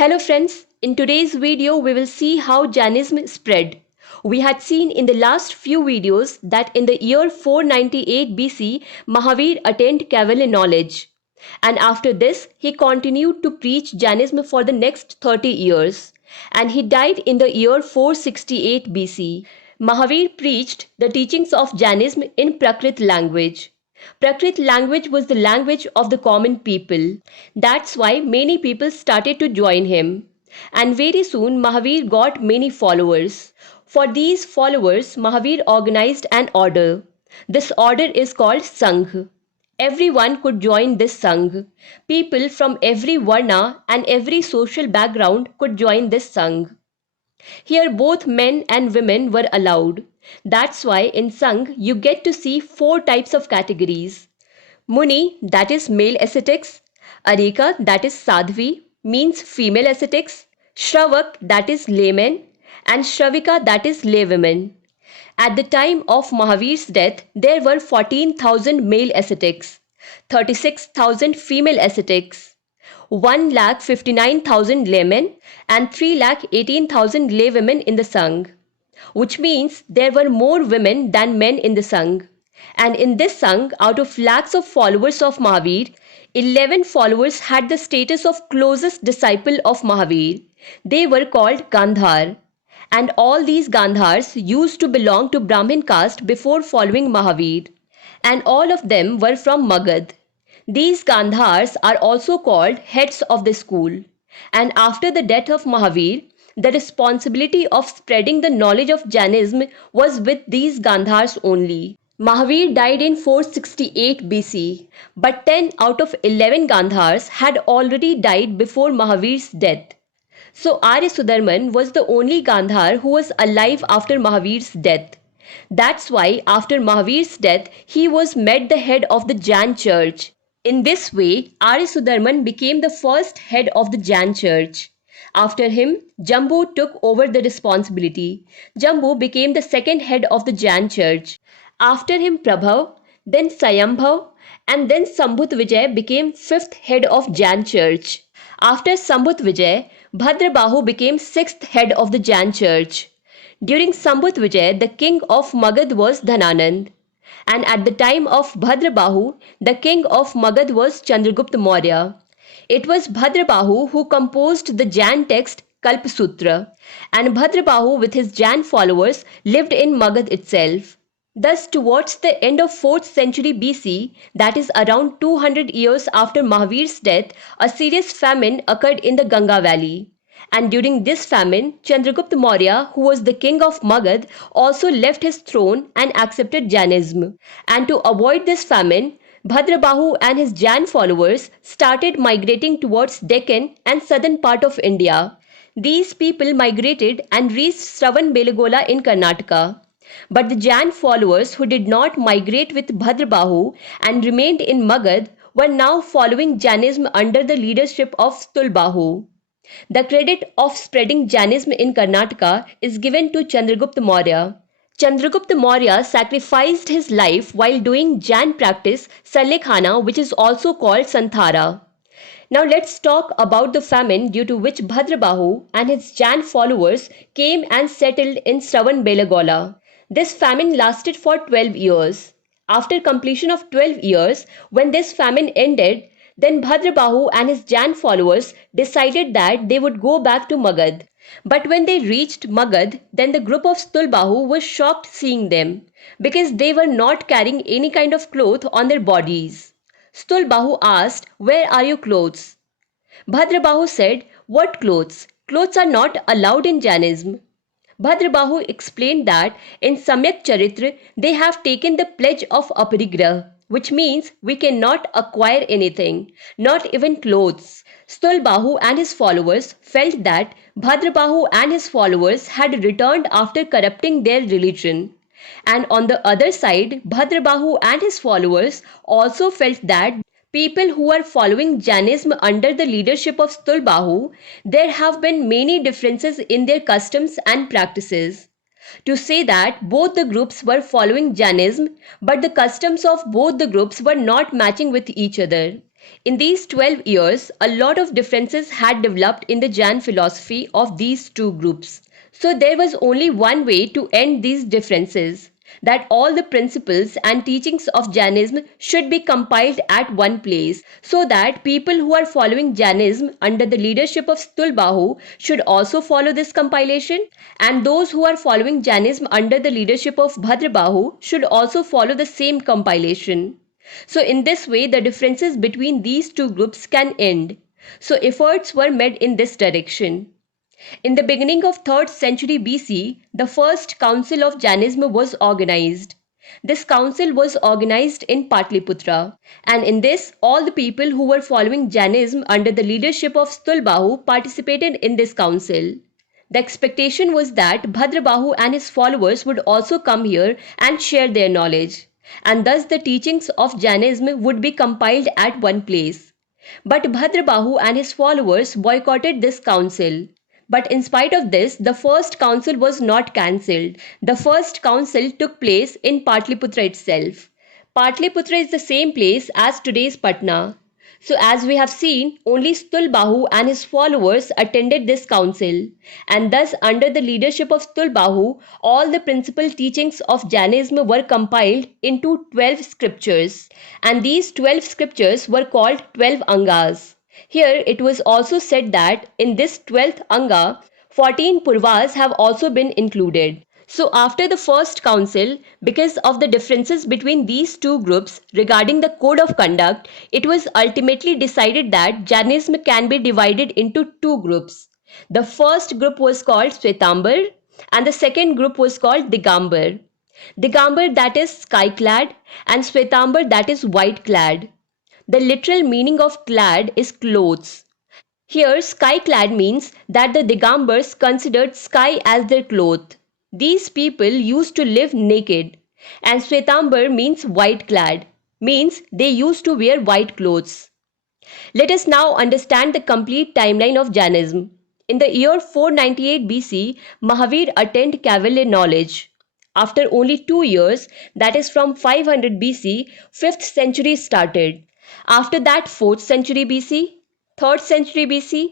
Hello friends, in today's video we will see how Jainism spread. We had seen in the last few videos that in the year 498 BC, Mahavir attained Kaivalya knowledge. And after this, he continued to preach Jainism for the next 30 years. And he died in the year 468 BC. Mahavir preached the teachings of Jainism in Prakrit language. Prakrit language was the language of the common people. That's why many people started to join him. And very soon Mahavir got many followers. For these followers, Mahavir organized an order. This order is called Sangh. Everyone could join this Sangh. People from every Varna and every social background could join this Sangh. Here both men and women were allowed. That's why in Sangh you get to see four types of categories. Muni, that is male ascetics. Arika, that is Sadhvi, means female ascetics. Shravak, that is laymen. And Shravika, that is laywomen. At the time of Mahavir's death, there were 14,000 male ascetics, 36,000 female ascetics, 1,59,000 laymen, and 3,18,000 laywomen in the Sangh, which means there were more women than men in the Sangh. And in this Sangh, out of lakhs of followers of Mahavir, 11 followers had the status of closest disciple of Mahavir. They were called Gandhar. And all these Gandhars used to belong to Brahmin caste before following Mahavir. And all of them were from Magad. These Gandhars are also called heads of the school. And after the death of Mahavir, the responsibility of spreading the knowledge of Jainism was with these Gandhars only. Mahavir died in 468 BC, but 10 out of 11 Gandhars had already died before Mahavir's death. So Arya Sudarman was the only Gandhar who was alive after Mahavir's death. That's why after Mahavir's death, he was made the head of the Jain church. In this way, Arya Sudarman became the first head of the Jain church. After him, Jambu took over the responsibility. Jambu became the second head of the Jain church. After him, Prabhav, then Sayambhav, and then Sambhut Vijay became fifth head of Jain church. After Sambhut Vijay, Bhadrabahu became sixth head of the Jain church. During Sambhut Vijay, the king of Magad was Dhananand. And at the time of Bhadrabahu, the king of Magad was Chandragupta Maurya. It was Bhadrabahu who composed the Jain text Kalpasutra, and Bhadrabahu with his Jain followers lived in Magad itself. Thus, towards the end of 4th century BC, that is around 200 years after Mahavir's death, a serious famine occurred in the Ganga valley. And during this famine, Chandragupta Maurya, who was the king of Magad, also left his throne and accepted Jainism. And to avoid this famine, Bhadrabahu and his Jain followers started migrating towards Deccan and southern part of India. These people migrated and reached Sravanbelagola in Karnataka. But the Jain followers who did not migrate with Bhadrabahu and remained in Magad were now following Jainism under the leadership of Stulbahu. The credit of spreading Jainism in Karnataka is given to Chandragupta Maurya. Chandragupta Maurya sacrificed his life while doing Jain practice Salekhana, which is also called Santhara. Now let's talk about the famine due to which Bhadrabahu and his Jain followers came and settled in Sravanbelagola. This famine lasted for 12 years. After completion of 12 years, when this famine ended, then Bhadrabahu and his Jain followers decided that they would go back to Magad. But when they reached Magad, then the group of Stulbahu was shocked seeing them because they were not carrying any kind of cloth on their bodies. Stulbahu asked, "Where are your clothes?" Bhadrabahu said, "What clothes? Clothes are not allowed in Jainism." Bhadrabahu explained that in Samyak Charitra they have taken the pledge of aparigrah, which means we cannot acquire anything, not even clothes. Stulbahu and his followers felt that Bhadrabahu and his followers had returned after corrupting their religion. And on the other side, Bhadrabahu and his followers also felt that people who are following Jainism under the leadership of Stulbahu, there have been many differences in their customs and practices. To say that both the groups were following Jainism, but the customs of both the groups were not matching with each other. In these 12 years, a lot of differences had developed in the Jain philosophy of these two groups. So there was only one way to end these differences, that all the principles and teachings of Jainism should be compiled at one place, so that people who are following Jainism under the leadership of Stulbahu should also follow this compilation, and those who are following Jainism under the leadership of Bhadrabahu should also follow the same compilation. So in this way, the differences between these two groups can end. So efforts were made in this direction. In the beginning of 3rd century BC, the first council of Jainism was organized. This council was organized in Patliputra, and in this all the people who were following Jainism under the leadership of Stulbahu participated in this council. The expectation was that Bhadrabahu and his followers would also come here and share their knowledge, and thus the teachings of Jainism would be compiled at one place. But Bhadrabahu and his followers boycotted this council. But in spite of this, the first council was not cancelled. The first council took place in Patliputra itself. Patliputra is the same place as today's Patna. So as we have seen, only Stulbahu and his followers attended this council, and thus under the leadership of Stulbahu, all the principal teachings of Jainism were compiled into 12 scriptures, and these 12 scriptures were called 12 Angas. Here it was also said that in this 12th Anga, 14 Purvas have also been included. So after the first council, because of the differences between these two groups regarding the code of conduct, it was ultimately decided that Jainism can be divided into two groups. The first group was called Swetambar and the second group was called Digambar. Digambar, that is sky clad, and Swetambar, that is white clad. The literal meaning of clad is clothes. Here, sky clad means that the Digambars considered sky as their cloth. These people used to live naked, and Swetambar means white clad, means they used to wear white clothes. Let us now understand the complete timeline of Jainism. In the year 498 BC, Mahavir attained Kaivalya knowledge. After only 2 years, that is from 500 BC, 5th century started. After that, 4th century BC, 3rd century BC.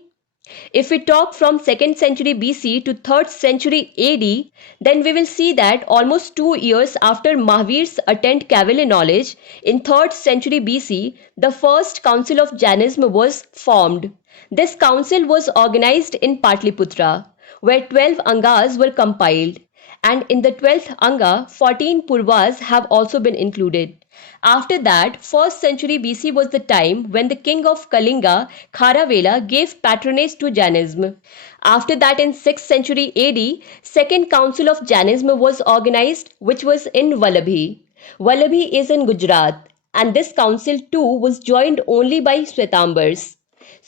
If we talk from 2nd century BC to 3rd century AD, then we will see that almost 2 years after Mahavir's attained Kaivalya knowledge, in 3rd century BC, the first council of Jainism was formed. This council was organized in Patliputra, where 12 Angas were compiled, and in the 12th Anga, 14 Purvas have also been included. After that, 1st century BC was the time when the king of Kalinga, Kharavela, gave patronage to Jainism. After that, in 6th century AD, second council of Jainism was organized, which was in Vallabhi. Vallabhi is in Gujarat, and this council too was joined only by Svetambars.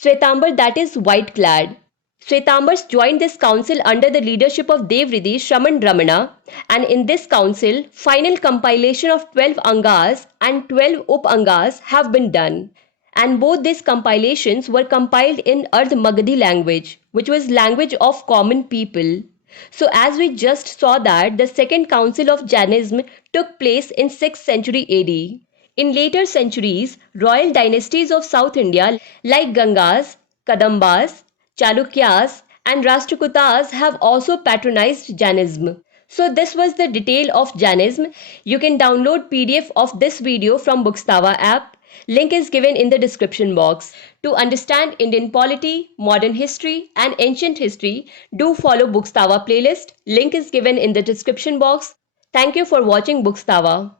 Svetambar, that is white clad. Svetambars joined this council under the leadership of Devriddhi Shraman Ramana, and in this council, final compilation of 12 Angas and 12 Up-Angas have been done. And both these compilations were compiled in Ardh Magadhi language, which was language of common people. So as we just saw that the second council of Jainism took place in 6th century AD. In later centuries, royal dynasties of South India like Gangas, Kadambas, Chalukyas and Rashtrakutas have also patronized Jainism. So this was the detail of Jainism. You can download PDF of this video from Bookstava app. Link is given in the description box. To understand Indian polity, modern history and ancient history, do follow Bookstava playlist. Link is given in the description box. Thank you for watching Bookstava.